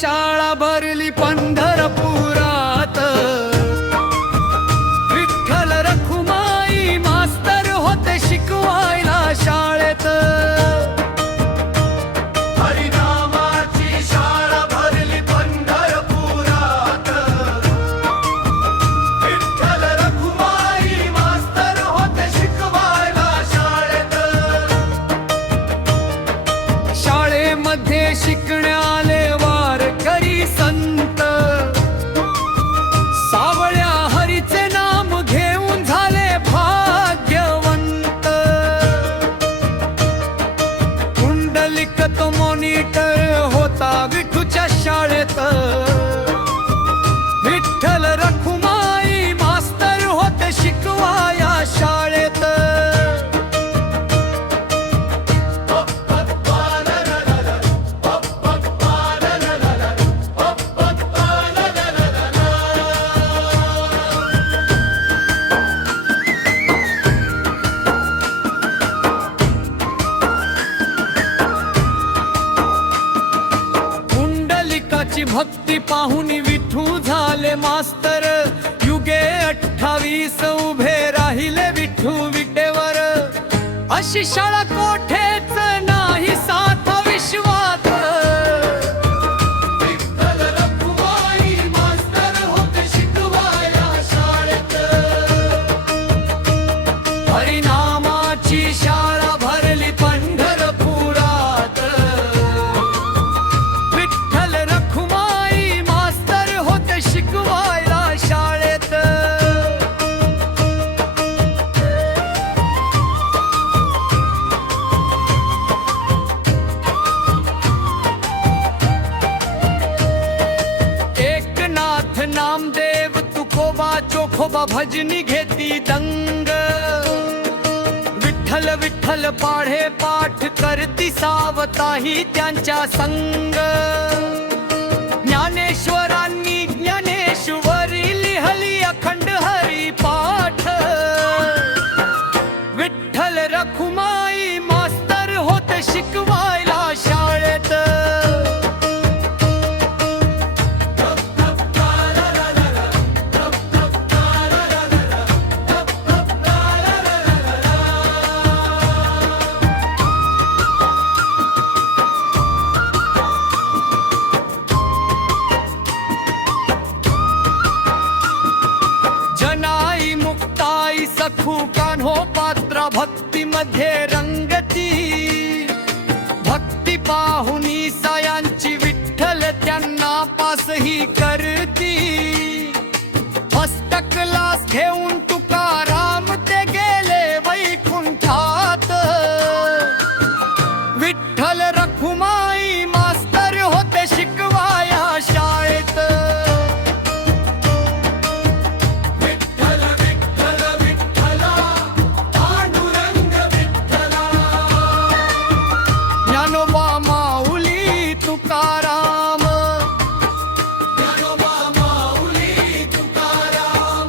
शाळा भरली पंढरपुरात, विठ्ठल रखुमाई मास्तर होते शिकवायला शाळेत। हरिनामाची शाळा भरली पंढरपुरात, विठ्ठल रखुमाई मास्तर होते शिकवायला शाळेत। शाळेमध्ये शिकण्याले वारकरी संत, सावळ्या हरीचे नाम घेऊन झाले भाग्यवंत। कुंडलिक तो मॉनिटर होता विठूच्या शाळेत, विठ्ठल रखुमाई मास्तर होते शिकवाया शाळेत। कुंडलिकाची भक्ती पाहून विठू झाले मास्तर, युगे 28 उभे राहिले विठू विटेवर। अशी शाळा कोठेच नाही साथ विश्वात, विठ्ठल रखुमाई मास्तर होते शिकवायला शाळेत। हरिनामाची शाळा भरली पंढरपुरात, विठ्ठल रखुमाई मास्तर होते शिकवायला शाळेत। एकनाथ नामदेव तुकोबा चोखोबा भजनी घेती दंग, विठ्ठल विठ्ठल पाढे पाठ करती सावताही त्यांच्या संग। ज्ञानेश्वरांनी ज्ञानेश्वरी लिहली अखंड हरी पाठ, विठ्ठल रखुमाई मास्तर होते शिकवायला शाळेत। जनाई मुक्ताई सखू कान्हो पात्रा भक्ती मध्ये रंगती, भक्ती पाहुनी सायांची विठ्ठल त्यांना पासही करती। हस्तकलास घेऊन तुकाराम ते गेले वैकुंठात, विठ्ठल रखुमाई मास्तर होते शिकवाया शाळेत। विठ्ठल विठ्ठल विठ्ठला पांडुरंग विठ्ठला, ज्ञानोबा माऊली तुकाराम, ज्ञानोबा माऊली तुकाराम।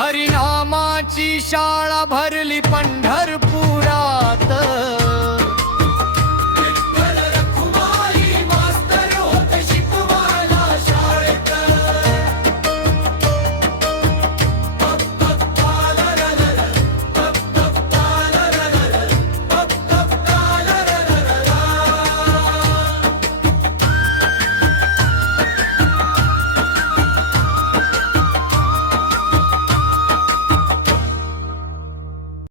हरिनामाची शाळा भरली पंढरपुरात,